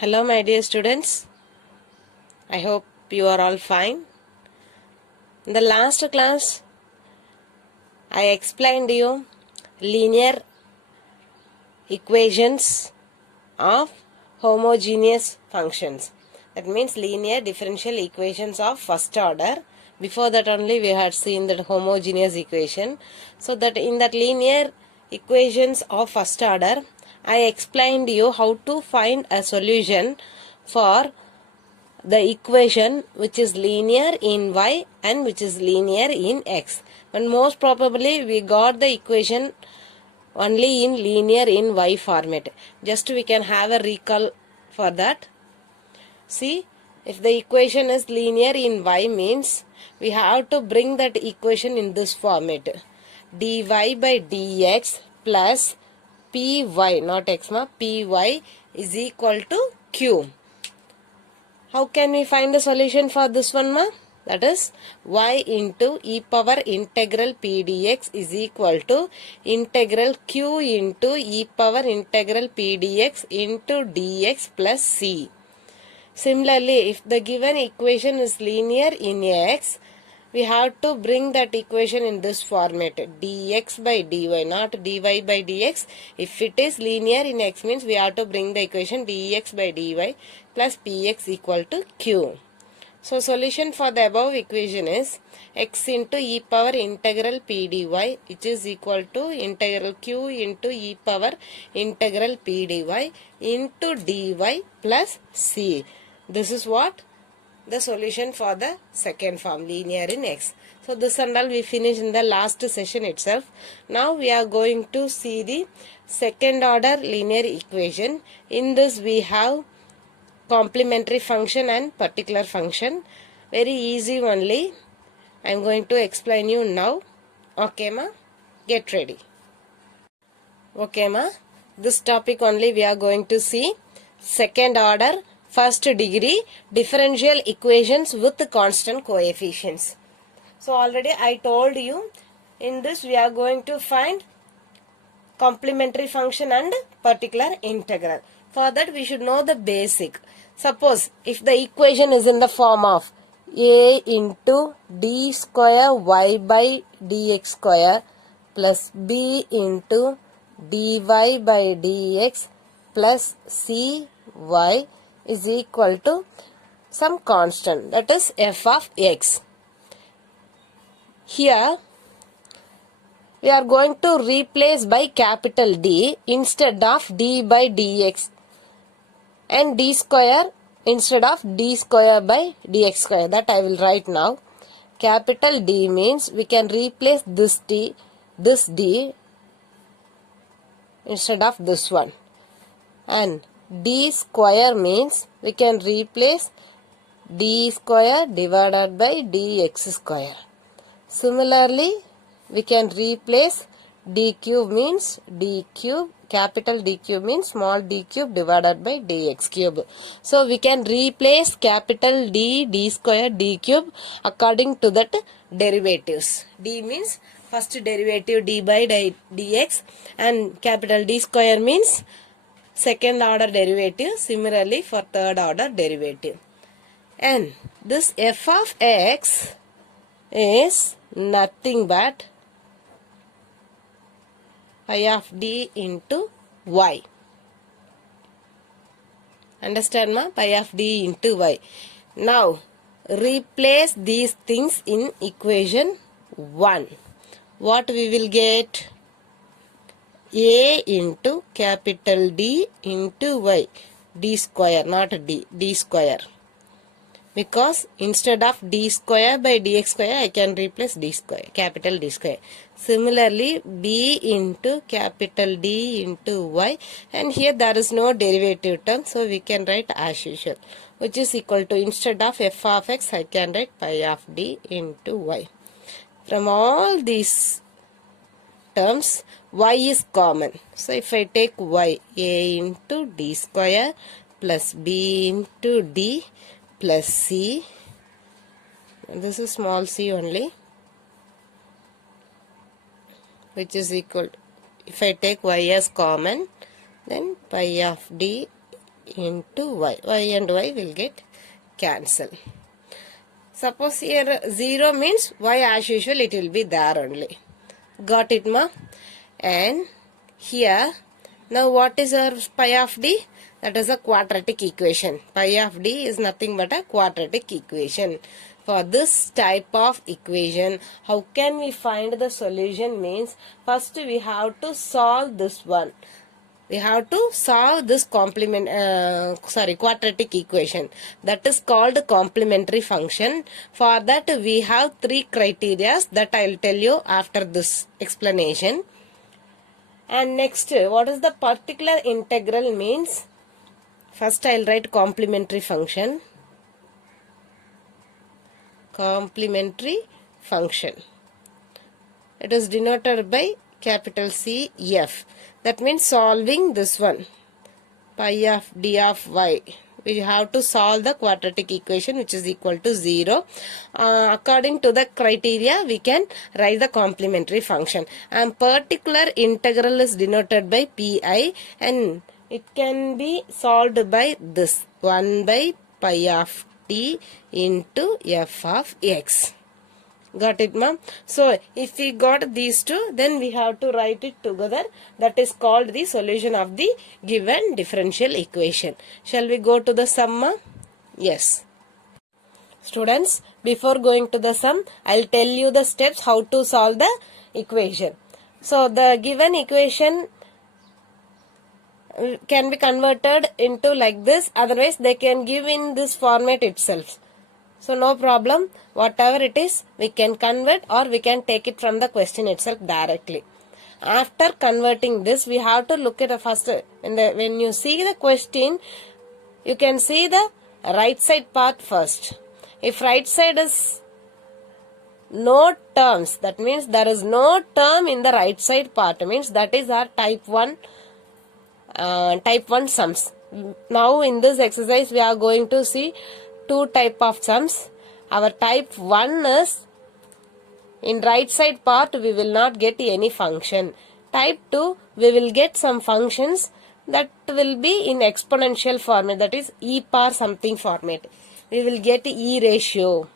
Hello my dear students, I hope you are all fine. In the last class, I explained you linear equations of homogeneous functions. That means linear differential equations of first order. Before that only we had seen that homogeneous equation. So that in that linear equations of first order, I explained you how to find a solution for the equation which is linear in y and which is linear in x. And most probably we got the equation only in linear in y format. Just we can have a recall for that. See, if the equation is linear in y means we have to bring that equation in this format. dy by dx plus py, not x ma, py is equal to q. How can we find the solution for this one, ma? That is y into e power integral p dx is equal to integral q into e power integral p dx into dx plus c. Similarly, if the given equation is linear in x, we have to bring that equation in this format, dx by dy, not dy by dx. If it is linear in x means we have to bring the equation dx by dy plus px equal to q. So solution for the above equation is x into e power integral p dy, which is equal to integral q into e power integral p dy into dy plus c. This is what? The solution for the second form, linear in x. So this and all we finished in the last session itself. Now we are going to see the second order linear equation. In this we have complementary function and particular function. Very easy only. I am going to explain you now. Okay ma? Get ready. Okay ma? This topic only we are going to see second order first degree differential equations with constant coefficients. So already I told you in this we are going to find complementary function and particular integral. For that we should know the basic. Suppose if the equation is in the form of a into d square y by dx square plus b into dy by dx plus cy is equal to some constant, that is f of x. Here we are going to replace by capital D instead of d by dx and d square instead of d square by dx square. That I will write now. Capital D means we can replace this d instead of this one, and d square means we can replace d square divided by dx square. Similarly, we can replace d cube means d cube, capital D cube means small d cube divided by dx cube. So we can replace capital D square, d cube according to that derivatives. D means first derivative d by dx and capital D square means second order derivative. Similarly for third order derivative. And this f of x is nothing but pi of d into y. Understand ma? Pi of d into y. Now replace these things in equation 1. What we will get? A into capital D into y. D square, not d square. Because instead of d square by dx square, I can replace d square, capital D square. Similarly, b into capital D into y, and here there is no derivative term, so we can write as usual, which is equal to instead of f of x, I can write pi of d into y. From all these terms, y is common. So if I take y, a into d square plus b into d plus c, this is small c only, which is equal, if I take y as common, then pi of d into y. Y and y will get cancelled. Suppose here 0 means y as usual it will be there only. Got it, ma? And here, now what is our pi of d? That is a quadratic equation. Pi of d is nothing but a quadratic equation. For this type of equation, how can we find the solution means, first we have to solve this one. We have to solve this quadratic equation. That is called complementary function. For that we have three criteria that I will tell you after this explanation. And next, what is the particular integral means? First I will write complementary function. Complementary function. It is denoted by capital C F. That means solving this one. Pi of d of y. We have to solve the quadratic equation which is equal to 0. According to the criteria, we can write the complementary function. And particular integral is denoted by pi, and it can be solved by this 1 by pi of t into f of x. Got it, ma'am? So, if we got these two, then we have to write it together. That is called the solution of the given differential equation. Shall we go to the sum, ma'am? Yes. Students, before going to the sum, I'll tell you the steps how to solve the equation. So, the given equation can be converted into like this. Otherwise, they can give in this format itself. So, no problem. Whatever it is, we can convert or we can take it from the question itself directly. After converting this, we have to look at the first. When you see the question, you can see the right side part first. If right side is no terms, that means there is no term in the right side part. Means that is our type 1 sums. Now in this exercise, we are going to see two type of sums. Our type 1 is in right side part we will not get any function. Type 2 we will get some functions that will be in exponential format, that is e power something format. We will get e ratio.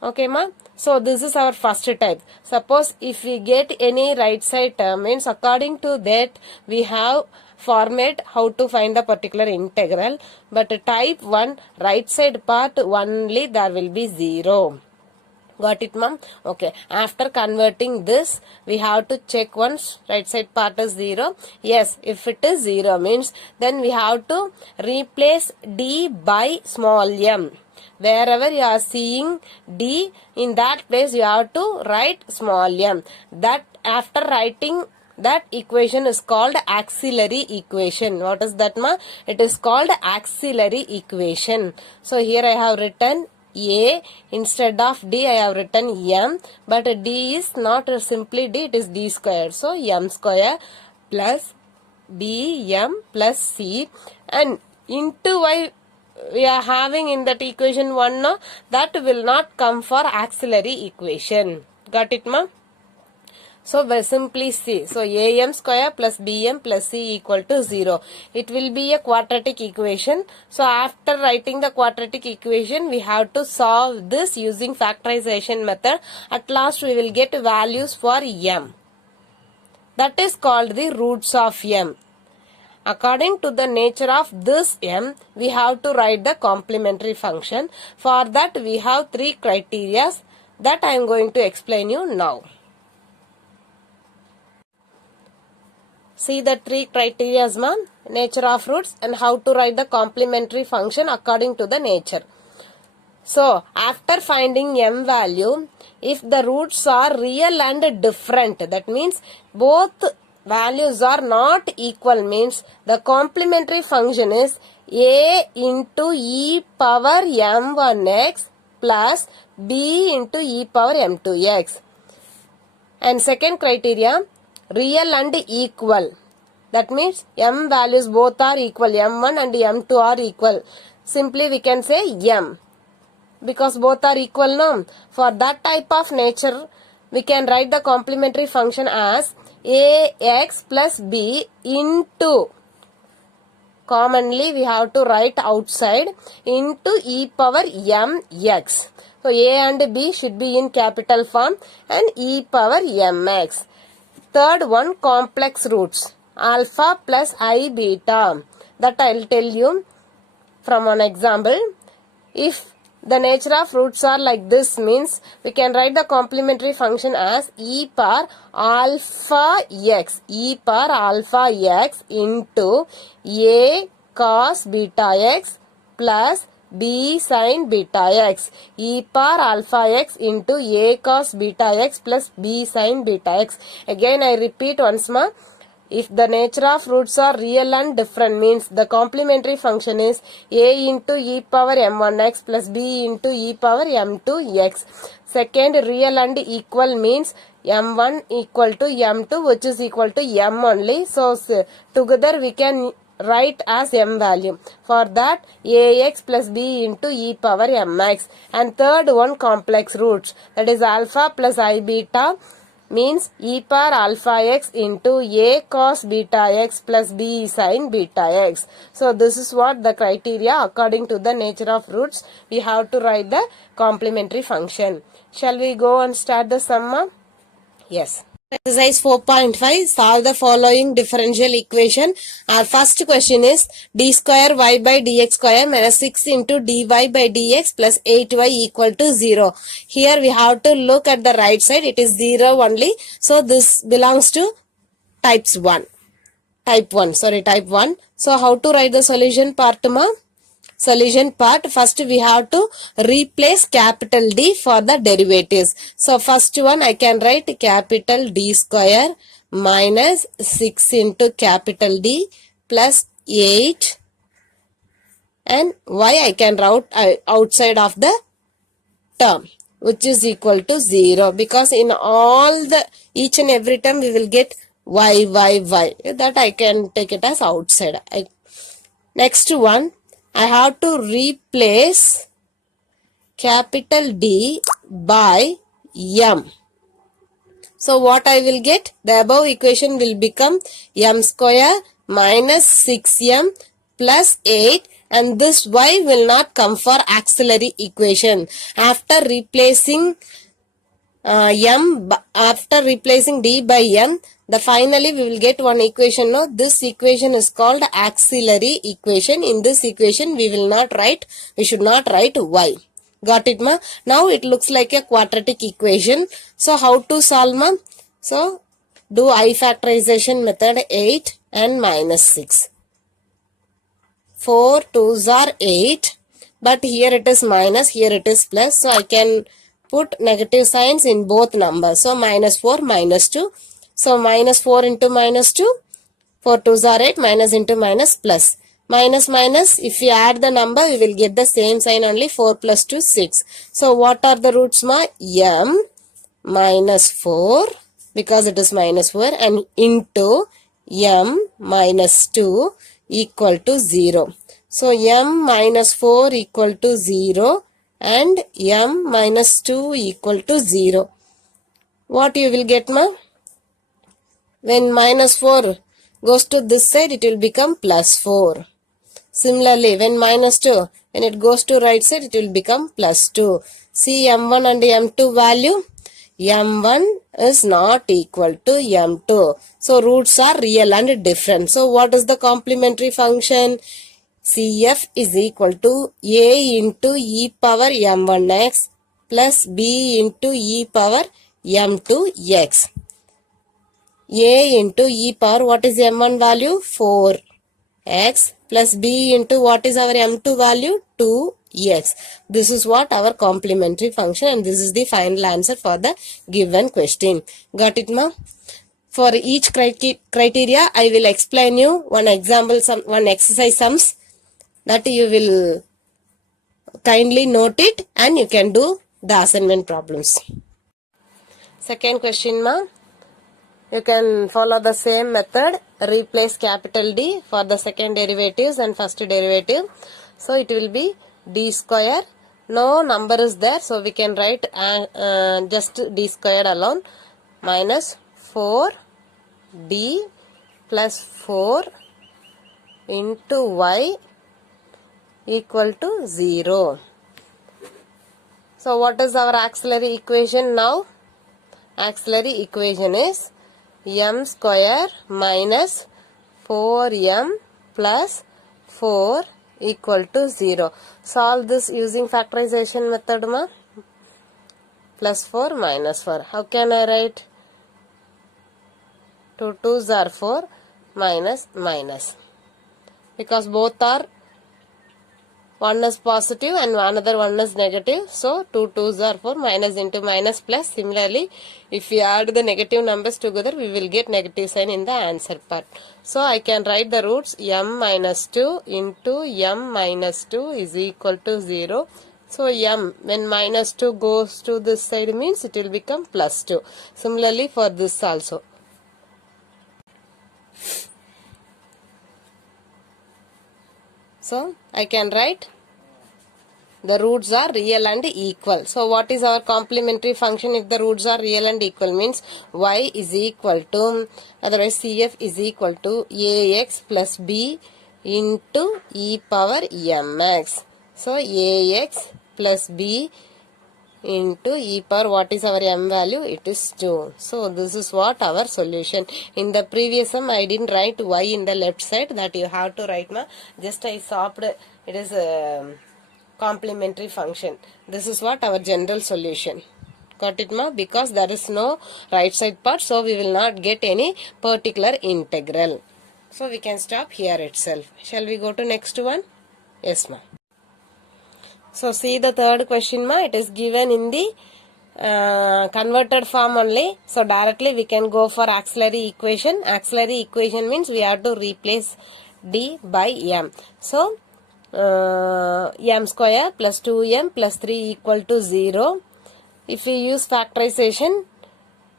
Okay, ma? So this is our first type. Suppose if we get any right side term, means according to that we have format how to find the particular integral, but type 1 right side part only there will be 0. Got it, ma'am? Okay. After converting this, we have to check once right side part is 0. Yes, if it is 0 means then we have to replace d by small m. Wherever you are seeing d, in that place you have to write small m. That after writing that equation is called auxiliary equation. What is that, ma? It is called auxiliary equation. So here I have written a, instead of d I have written m, but d is not simply d, it is d square. So m square plus bm plus c, and into y we are having in that equation 1, no? That will not come for auxiliary equation. Got it, ma? So, by simply see. So, am square plus bm plus c equal to 0. It will be a quadratic equation. So, after writing the quadratic equation, we have to solve this using factorization method. At last, we will get values for m. That is called the roots of m. According to the nature of this m, we have to write the complementary function. For that, we have three criteria that I am going to explain you now. See the three criteria, ma'am. Nature of roots and how to write the complementary function according to the nature. So, after finding m value, if the roots are real and different, that means both values are not equal, means the complementary function is a into e power m1x plus b into e power m2x. And second criteria, real and equal. That means m values both are equal, m1 and m2 are equal. Simply we can say m, because both are equal, no? For that type of nature, we can write the complementary function as ax plus b into commonly we have to write outside into e power mx. So a and b should be in capital form and e power mx. Third one, complex roots, alpha plus I beta. That I will tell you from an example. If the nature of roots are like this, means we can write the complementary function as e power alpha x, e power alpha x into a cos beta x plus b sin beta x, e power alpha x into a cos beta x plus b sin beta x. Again I repeat once more. If the nature of roots are real and different, means the complementary function is a into e power m1x plus b into e power m2x. Second, real and equal means m1 equal to m2, which is equal to m only. So together we can write as m value. For that, ax plus b into e power mx. And third one, complex roots, that is alpha plus I beta means e power alpha x into a cos beta x plus b sin beta x. So this is what the criteria according to the nature of roots. We have to write the complementary function. Shall we go and start the sum? Yes. Exercise 4.5, solve the following differential equation. Our first question is d square y by dx square minus 6 into dy by dx plus 8y equal to 0. Here we have to look at the right side. It is 0 only. So this belongs to type 1. Type 1. So how to write the solution part, ma? Solution part, first we have to replace capital D for the derivatives. So first one I can write capital D square minus 6 into capital D plus 8, and y I can write outside of the term, which is equal to 0, because in all the each and every term we will get y. That I can take it as outside. Next one, I have to replace capital D by m. So what I will get? The above equation will become m square minus 6m plus 8, and this y will not come for auxiliary equation. After replacing after replacing d by m, finally we will get one equation. No, this equation is called auxiliary equation. In this equation we should not write y. Got it, ma? Now it looks like a quadratic equation. So how to solve, ma? So do I factorization method. 8 and minus 6. 4 2s are 8, but here it is minus, here it is plus. So I can put negative signs in both numbers. So minus 4, minus 2. So minus 4 into minus 2. 4 2s are 8, minus into minus plus. Minus minus, if you add the number, we will get the same sign only. 4 plus 2, 6. So what are the roots, ma? M minus 4, because it is minus 4, and into m minus 2 equal to 0. So m minus 4 equal to 0 and m minus 2 equal to 0. What you will get, ma? When minus 4 goes to this side, it will become plus 4. Similarly, when minus 2, when it goes to right side, it will become plus 2. See m1 and m2 value. m1 is not equal to m2. So roots are real and different. So what is the complementary function? CF is equal to a into e power m1x plus b into e power m2x. A into e power, what is m1 value? 4x plus b into what is our m2 value? 2x. This is what our complementary function, and this is the final answer for the given question. Got it, ma? For each criteria, I will explain you one example, one exercise sums, that you will kindly note it and you can do the assignment problems. Second question, ma. You can follow the same method. Replace capital D for the second derivatives and first derivative. So it will be d square. No number is there, so we can write just d squared alone. Minus 4d plus 4 into y equal to 0. So what is our auxiliary equation now? Auxiliary equation is m square minus 4m plus 4 equal to 0. Solve this using factorization method ma. Plus 4 minus 4. How can I write? 2 2s are 4 minus minus. Because both are, one is positive and another one is negative. So 2 2s are 4, minus into minus plus. Similarly, if we add the negative numbers together, we will get negative sign in the answer part. So I can write the roots m minus 2 into m minus 2 is equal to 0. So m, when minus 2 goes to this side, means it will become plus 2. Similarly for this also. So I can write the roots are real and equal. So what is our complementary function if the roots are real and equal? Means y is equal to, otherwise CF is equal to ax plus b into e power mx. So ax plus b into e power, what is our m value? It is 2. So this is what our solution. In the previous sum I didn't write y in the left side, that you have to write ma. Just I stopped, it is a complementary function. This is what our general solution. Got it ma? Because there is no right side part, so we will not get any particular integral. So we can stop here itself. Shall we go to next one? Yes ma. So see the third question ma, it is given in the converted form only. So directly we can go for auxiliary equation. Auxiliary equation means we have to replace d by m. So m square plus 2m plus 3 equal to 0. If we use factorization,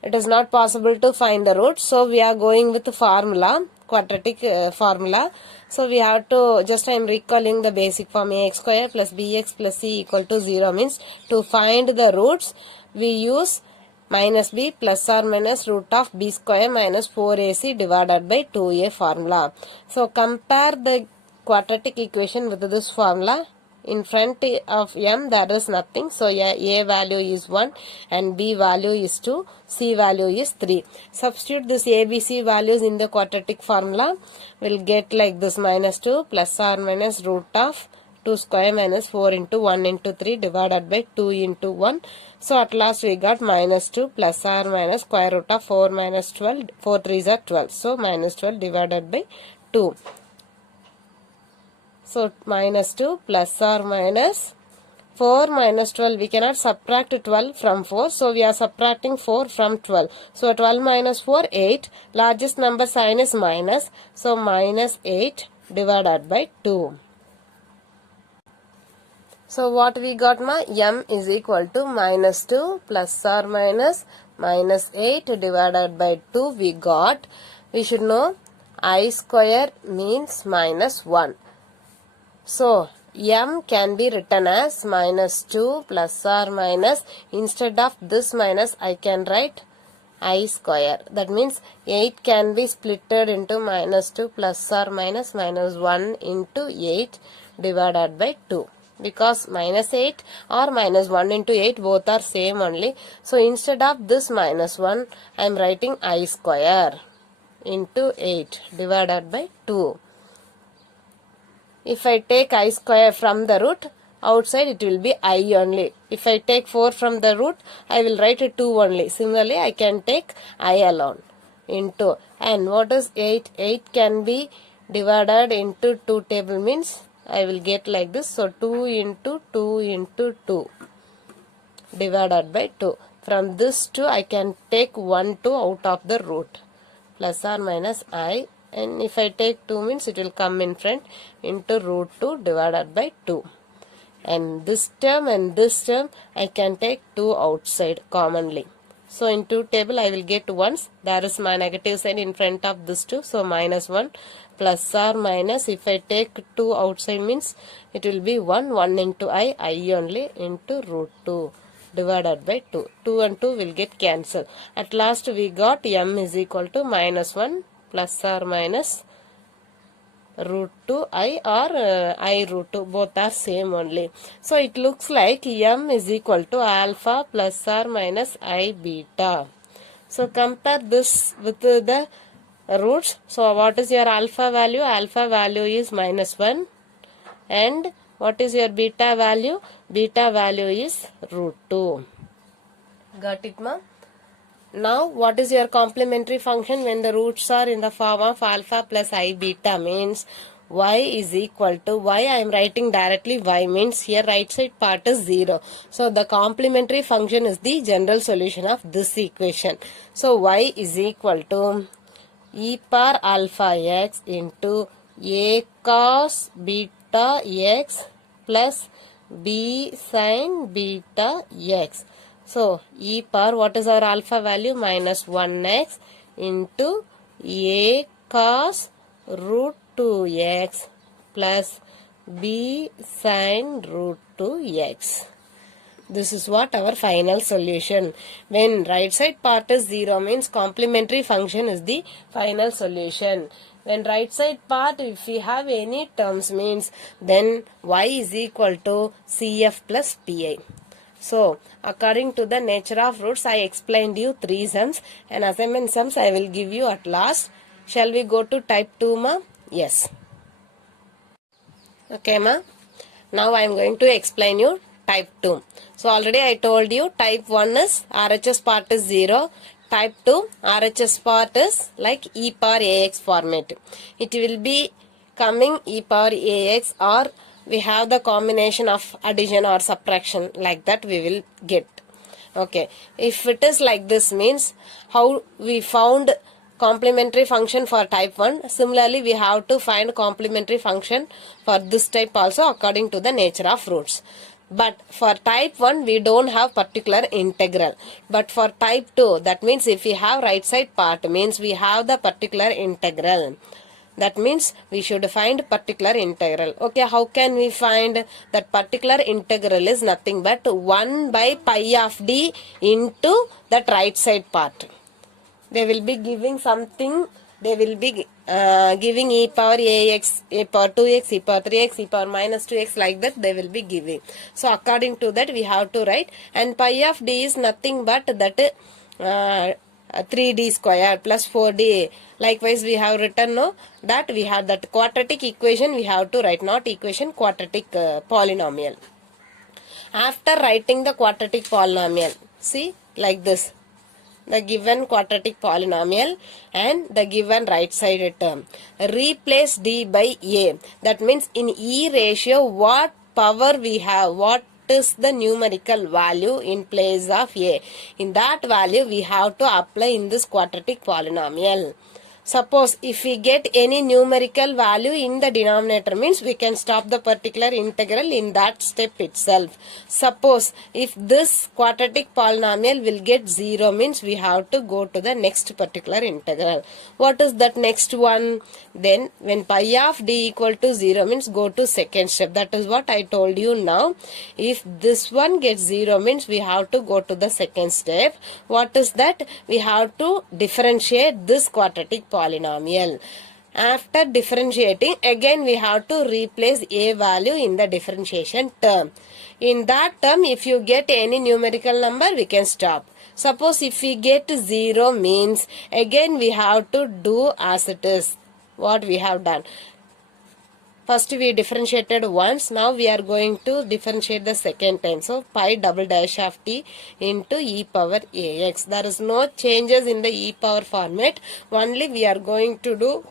it is not possible to find the root. So we are going with the formula, quadratic formula. So we have to, just I am recalling the basic form, ax square plus bx plus c equal to 0 means to find the roots we use minus b plus or minus root of b square minus 4ac divided by 2a formula. So compare the quadratic equation with this formula. In front of m there is nothing, so a value is 1 and b value is 2, c value is 3. Substitute this a, b, c values in the quadratic formula. We'll get like this, minus 2 plus or minus root of 2 square minus 4 into 1 into 3 divided by 2 into 1. So at last we got minus 2 plus or minus square root of 4 minus 12, 4 3s are 12. So minus 12 divided by 2. So minus 2 plus or minus 4 minus 12. We cannot subtract 12 from 4. So we are subtracting 4 from 12. So 12 minus 4, 8. Largest number sign is minus. So minus 8 divided by 2. So what we got ma? M is equal to minus 2 plus or minus minus 8 divided by 2 we got. We should know I square means minus 1. So m can be written as minus 2 plus or minus, instead of this minus I can write I square. That means 8 can be splitted into minus 2 plus or minus minus 1 into 8 divided by 2. Because minus 8 or minus 1 into 8 both are same only. So instead of this minus 1 I am writing I square into 8 divided by 2. If I take I square from the root, outside it will be I only. If I take 4 from the root, I will write 2 only. Similarly, I can take I alone into. And what is 8? 8 can be divided into 2 table means I will get like this. So 2 into 2 into 2 divided by 2. From this 2 I can take 1 2 out of the root. Plus or minus I. And if I take 2 means it will come in front into root 2 divided by 2. And this term I can take 2 outside commonly. So in 2 table I will get 1s. There is my negative sign in front of this 2. So minus 1 plus or minus, if I take 2 outside means it will be 1. 1 into I only into root 2 divided by 2. 2 and 2 will get cancelled. At last we got m is equal to minus 1 plus or minus root 2 I or I root 2, both are same only. So it looks like m is equal to alpha plus or minus I beta. So compare this with the roots. So what is your alpha value? Alpha value is minus 1. And what is your beta value? Beta value is root 2. Got it, ma? Now, what is your complementary function when the roots are in the form of alpha plus I beta? Means y is equal to y. I am writing directly y means here right side part is 0. So, the complementary function is the general solution of this equation. So, y is equal to e power alpha x into a cos beta x plus b sin beta x. So, e power, what is our alpha value? Minus 1x into a cos root 2x plus b sin root 2x. This is what our final solution. When right side part is 0 means complementary function is the final solution. When right side part, if we have any terms means then y is equal to CF plus PI. So, according to the nature of roots, I explained you 3 sums and assignment sums I will give you at last. Shall we go to type 2, ma? Yes. Okay, ma. Now I am going to explain you type 2. So, already I told you type 1 is RHS part is 0. Type 2 RHS part is like e power AX format. It will be coming e power AX, or we have the combination of addition or subtraction, like that we will get. Okay, if it is like this means how we found complementary function for type 1, similarly we have to find complementary function for this type also according to the nature of roots. But for type 1 we don't have particular integral, but for type 2, that means if we have right side part means we have the particular integral. That means we should find particular integral. Okay, how can we find that particular integral is nothing but 1 by pi of d into that right side part. They will be giving something, they will be giving e power ax, e power 2x, e power 3x, e power minus 2x, like that they will be giving. So according to that we have to write, and pi of d is nothing but that 3d square plus 4d. Likewise we have written that we have that quadratic equation we have to write, not equation, quadratic polynomial. After writing the quadratic polynomial, see like this, the given quadratic polynomial and the given right side term, replace d by a. That means in e ratio what power we have, what is the numerical value in place of a. In that value we have to apply in this quadratic polynomial. Suppose if we get any numerical value in the denominator means we can stop the particular integral in that step itself. Suppose if this quadratic polynomial will get 0 means we have to go to the next particular integral. What is that next one? Then when pi of d equal to 0 means go to second step. That is what I told you now. If this one gets 0 means we have to go to the second step. What is that? We have to differentiate this quadratic polynomial. After differentiating, again we have to replace a value in the differentiation term. In that term, if you get any numerical number, we can stop. Suppose if we get 0 means, again we have to do as it is. What we have done. First we differentiated once, now we are going to differentiate the second time. So pi double dash of t into e power ax. There is no changes in the e power format. Only we are going to do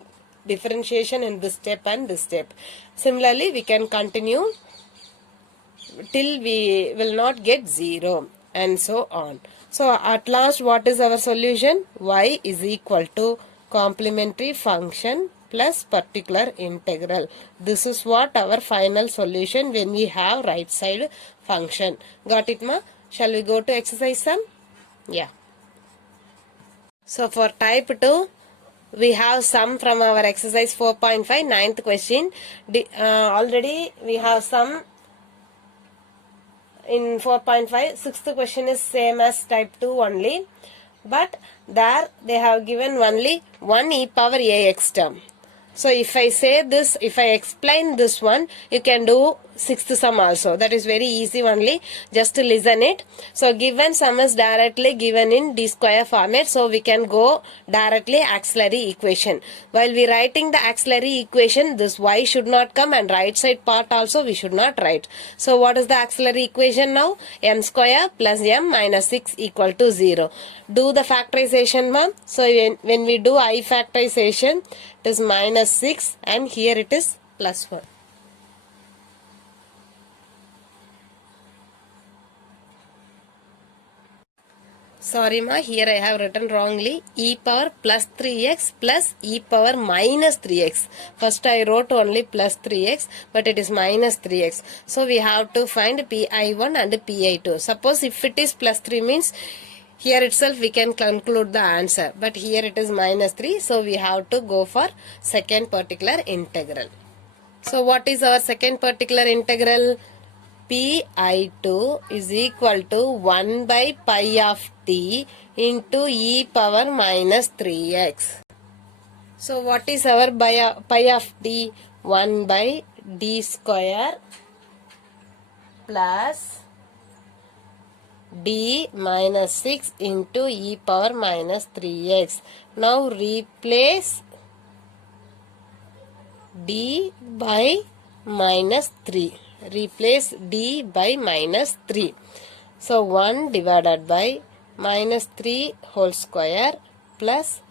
differentiation in this step and this step. Similarly, we can continue till we will not get 0 and so on. So at last what is our solution? Y is equal to complementary function plus particular integral. This is what our final solution when we have right side function. Got it, ma? Shall we go to exercise sum? Yeah. So for type 2, we have sum from our exercise 4.5, 9th question. Already we have sum in 4.5. 6th question is same as type 2 only. But there they have given only 1 e power ax term. So if I say this, if I explain this one, you can do sixth sum also. That is very easy only. Just to listen it. So given sum is directly given in d square format. So we can go directly auxiliary equation. While we writing the auxiliary equation, this y should not come and right side part also we should not write. So what is the auxiliary equation now? M square plus m minus 6 equal to 0. Do the factorization, ma'am. So when we do I factorization, it is minus 6 and here it is plus 1. Sorry ma, here I have written wrongly. E power plus 3x plus e power minus 3x. First I wrote only plus 3x, but it is minus 3x. So we have to find pi1 and pi2. Suppose if it is plus 3 means here itself we can conclude the answer. But here it is minus 3. So we have to go for second particular integral. So what is our second particular integral? pi2 is equal to 1 by pi of t into e power minus 3x. So what is our pi of t? 1 by d square plus d minus 6 into e power minus 3x. Now replace d by minus 3. Replace d by minus 3. So 1 divided by minus 3 whole square plus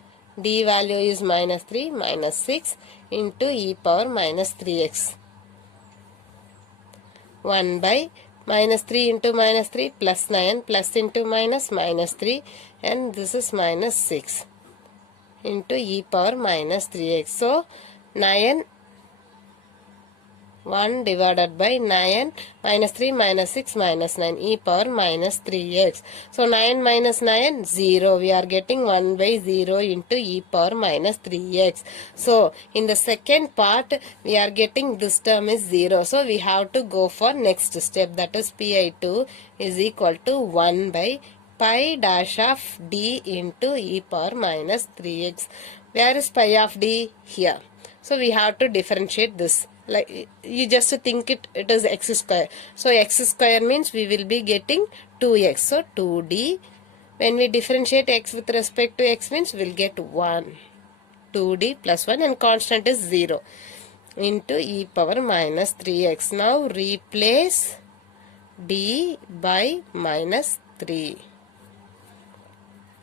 d value is minus 3 minus 6 into e power minus 3x. 1 by minus 3 into minus 3 plus 9 plus into minus minus 3 and this is minus 6 into e power minus 3x. So 9 1 divided by 9 minus 3 minus 6 minus 9 e power minus 3x. So 9 minus 9 0. We are getting 1 by 0 into e power minus 3x. So in the second part we are getting this term is 0. So we have to go for next step, that is pi2 is equal to 1 by pi dash of d into e power minus 3x. Where is pi of d? Here. So we have to differentiate this. Like you just think it is x square. So x square means we will be getting 2x. So 2d. When we differentiate x with respect to x means we will get 1. 2d plus 1 and constant is 0 into e power minus 3x. Now replace d by minus 3.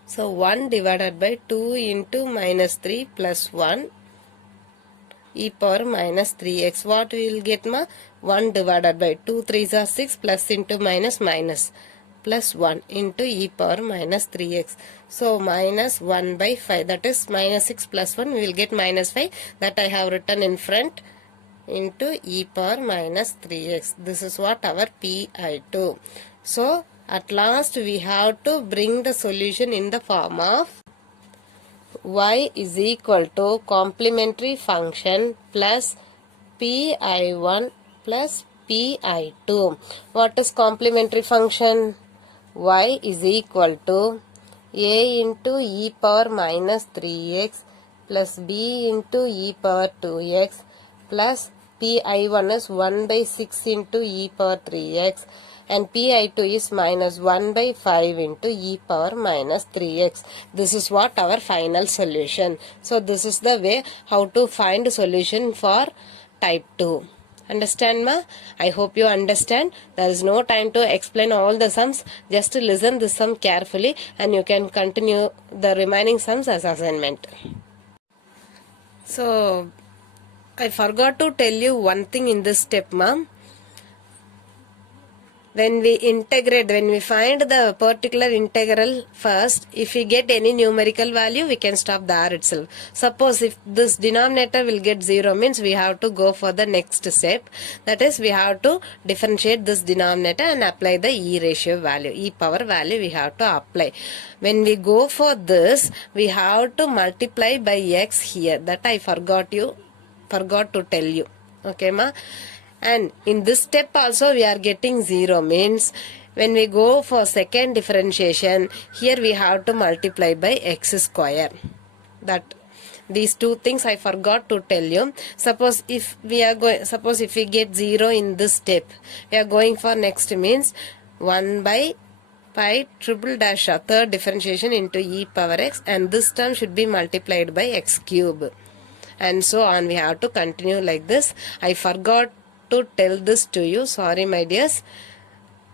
So 1 divided by 2 into minus 3 plus 1 e power minus 3x. What we will get, ma? 1 divided by 2 3s are 6 plus into minus minus plus 1 into e power minus 3x. So minus 1 by 5, that is minus 6 plus 1 we will get minus 5, that I have written in front into e power minus 3x. This is what our pi2. So at last we have to bring the solution in the form of y is equal to complementary function plus pi1 plus pi2. What is complementary function? Y is equal to a into e power minus 3x plus b into e power 2x plus pi1 is 1 by 6 into e power 3x and pi2 is minus 1 by 5 into e power minus 3x. This is what our final solution. So this is the way how to find solution for type 2. Understand, ma? I hope you understand. There is no time to explain all the sums. Just listen this sum carefully and you can continue the remaining sums as assignment. So I forgot to tell you one thing in this step, ma'am. When we integrate, when we find the particular integral first, if we get any numerical value, we can stop there itself. Suppose if this denominator will get 0 means we have to go for the next step. That is, we have to differentiate this denominator and apply the e ratio value, e power value we have to apply. When we go for this, we have to multiply by x here. That I forgot to tell you. Okay, ma? And in this step also we are getting 0 means when we go for second differentiation, here we have to multiply by x square. That These two things I forgot to tell you. Suppose if we get 0 in this step, we are going for next means 1 by pi triple dash third differentiation into e power x, and this term should be multiplied by x cube, and so on. We have to continue like this. I forgot to tell this to you, sorry my dears.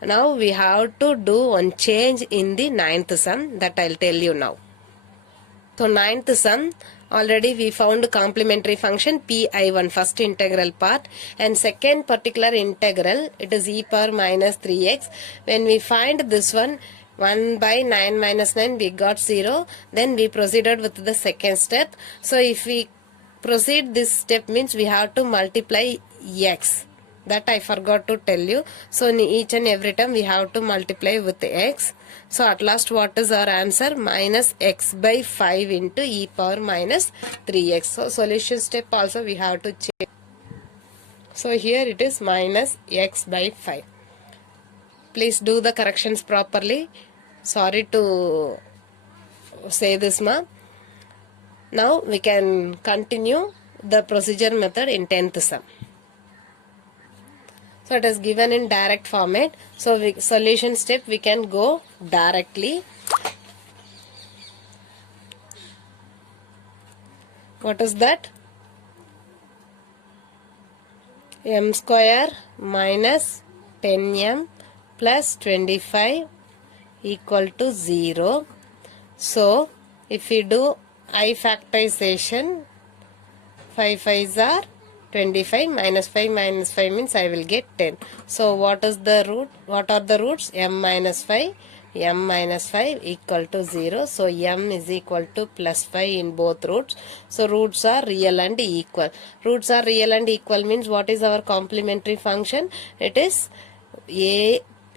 Now we have to do one change in the ninth sum that I'll tell you now. So ninth sum, already we found complementary function pi1, first integral part, and second particular integral, it is e power minus 3x. When we find this one, 1 by 9 minus 9, we got 0. Then we proceeded with the second step. So if we proceed this step means we have to multiply x. That I forgot to tell you. So in each and every term we have to multiply with x. So at last what is our answer? Minus x by 5 into e power minus 3x. So solution step also we have to check. So here it is minus x by 5. Please do the corrections properly. Sorry to say this, ma. Now we can continue the procedure method in 10th sum. So it is given in direct format. So solution step we can go directly. What is that? M square minus 10m plus 25 equal to 0. So if we do I factorization, 5 5s are 25, minus 5 means I will get 10. So what is the root? What are the roots? M minus 5 equal to 0. So m is equal to plus 5 in both roots. So roots are real and equal. Roots are real and equal means what is our complementary function? It is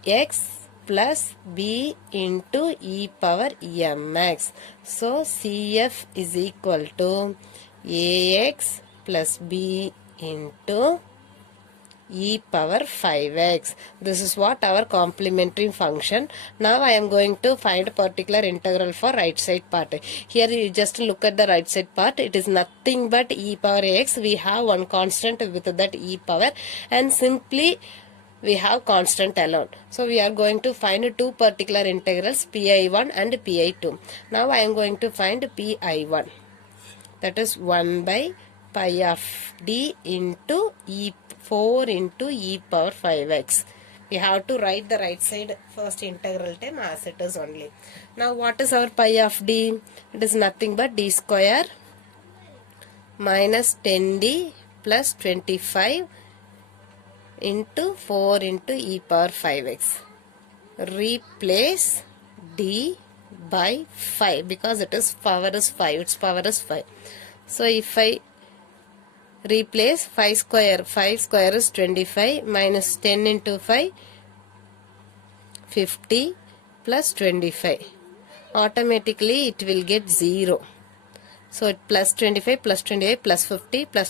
ax plus b into e power mx. So CF is equal to ax plus b into e power 5x. This is what our complementary function. Now I am going to find a particular integral for right side part. Here you just look at the right side part. It is nothing but e power x. We have one constant with that e power, and simply we have constant alone. So we are going to find two particular integrals, pi1 and pi2. Now I am going to find pi1. That is 1 by pi of d into e4 into e power 5x. We have to write the right side first integral term as it is only. Now what is our pi of d? It is nothing but d square minus 10d plus 25 into 4 into e power 5x. Replace d by 5 because it is power is 5. Its power is 5. So if I replace 5 square is 25 minus 10 into 5, 50 plus 25. Automatically it will get 0. So it plus 25 plus 25 plus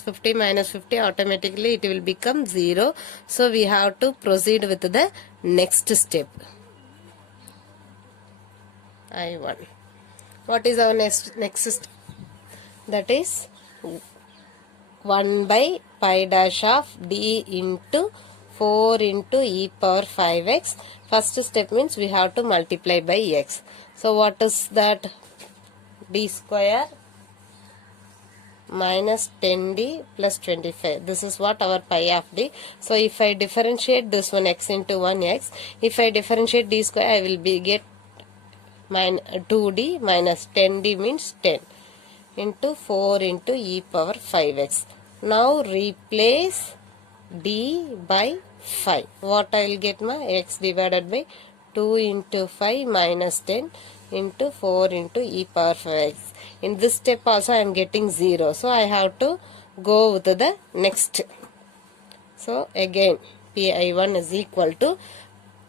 50 minus 50, automatically it will become 0. So we have to proceed with the next step. I1. What is our next step? That is 1 by pi dash of d into 4 into e power 5x. First step means we have to multiply by x. So what is that? D square minus 10d plus 25. This is what our pi of d. So if I differentiate this one x into 1x, if I differentiate d square, I will get 2d minus 10d means 10 into 4 into e power 5x. Now replace d by 5. What I will get? My x divided by 2 into 5 minus 10 into 4 into e power 5x. In this step also I am getting 0. So I have to go with the next. So again pi1 is equal to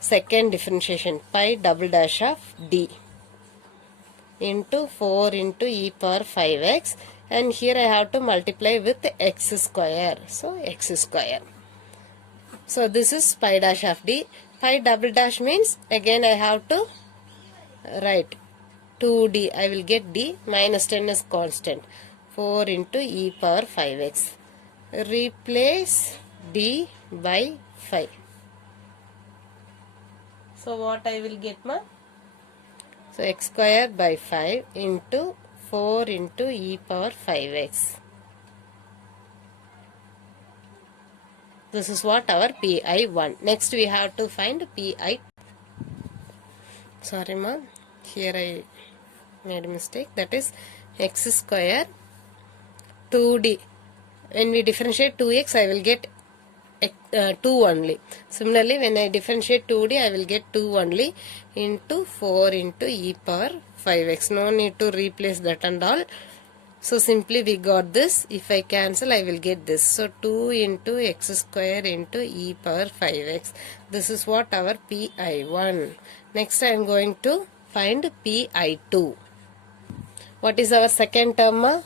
second differentiation pi double dash of d into 4 into e power 5x, and here I have to multiply with x square. So x square. So this is pi dash of d. Pi double dash means again I have to write 2d. I will get d minus 10 is constant. 4 into e power 5x. Replace d by 5. So what I will get, ma? So x square by 5 into 4 into e power 5x. This is what our PI1. Next we have to find PI. Sorry ma, here I made a mistake. That is x square 2d. When we differentiate 2x, I will get 2 only. Similarly, when I differentiate 2d, I will get 2 only into 4 into e power 5x. No need to replace that and all. So simply we got this. If I cancel, I will get this. So 2 into x square into e power 5x. This is what our PI1. Next I am going to find PI2. What is our second term?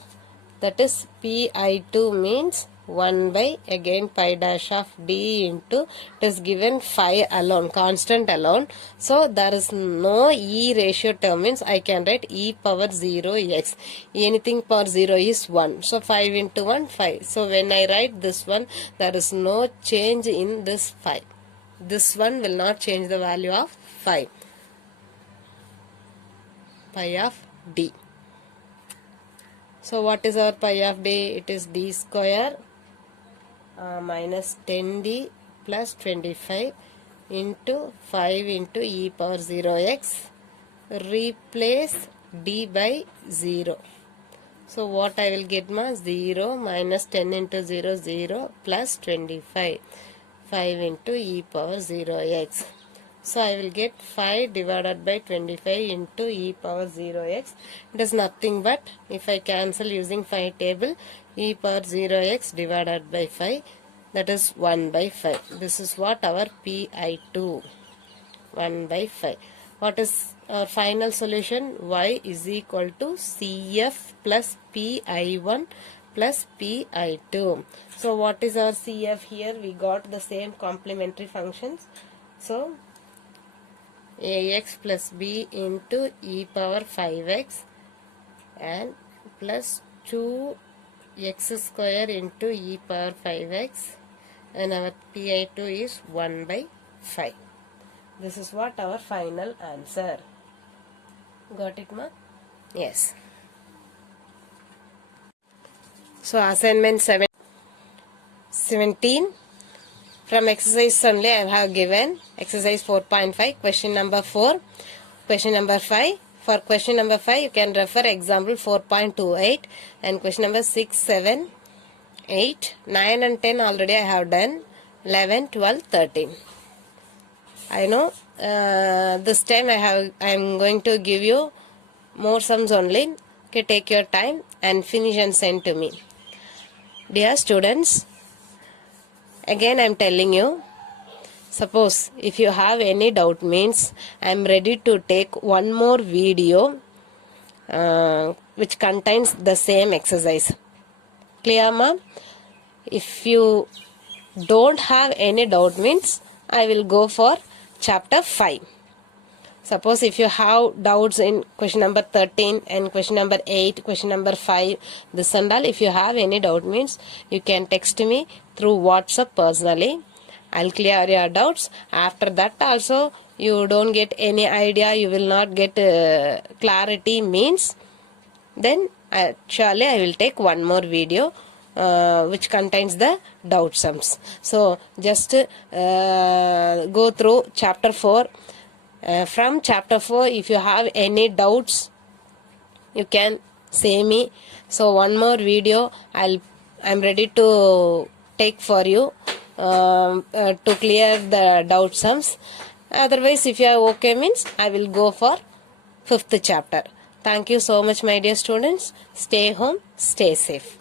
That is PI2 means 1 by again pi dash of d into, it is given 5 alone, constant alone. So there is no e ratio term, means I can write e power 0x. Anything power 0 is 1. So 5 into 1, 5. So when I write this one, there is no change in this 5. This one will not change the value of 5. Pi of d. So what is our pi of d? It is d square minus 10d plus 25 into 5 into e power 0x. Replace d by 0. So what I will get, ma? 0 minus 10 into 0, 0 plus 25. 5 into e power 0x. So I will get 5 divided by 25 into e power 0x. It is nothing but, if I cancel using 5 table, e power 0x divided by 5, that is 1 by 5. This is what our PI2, 1 by 5. What is our final solution? Y is equal to CF plus PI1 plus PI2. So what is our CF here? We got the same complementary functions. So ax plus b into e power 5x and plus 2x square into e power 5x, and our PI2 is 1 by 5. This is what our final answer. Got it, ma? Yes. So assignment 17. From exercise only I have given exercise 4.5, question number 4, question number 5. For question number 5, you can refer example 4.28 and question number 6, 7, 8, 9 and 10 already I have done, 11, 12, 13. I know this time I am going to give you more sums only. Okay, take your time and finish and send to me. Dear students, again I am telling you, suppose if you have any doubt, means I am ready to take one more video which contains the same exercise. Clear, ma'am? If you don't have any doubt, means I will go for chapter 5. Suppose if you have doubts in question number 13 and question number 8, question number 5, this and all, if you have any doubt, means you can text me through WhatsApp personally. I'll clear your doubts. After that also you don't get any idea, you will not get clarity, means then surely I will take one more video which contains the doubt sums. So just go through chapter 4. From chapter 4, if you have any doubts, you can say me. So one more video I'm ready to take for you to clear the doubt sums. Otherwise, if you are okay, means I will go for 5th chapter. Thank you so much, my dear students. Stay home, stay safe.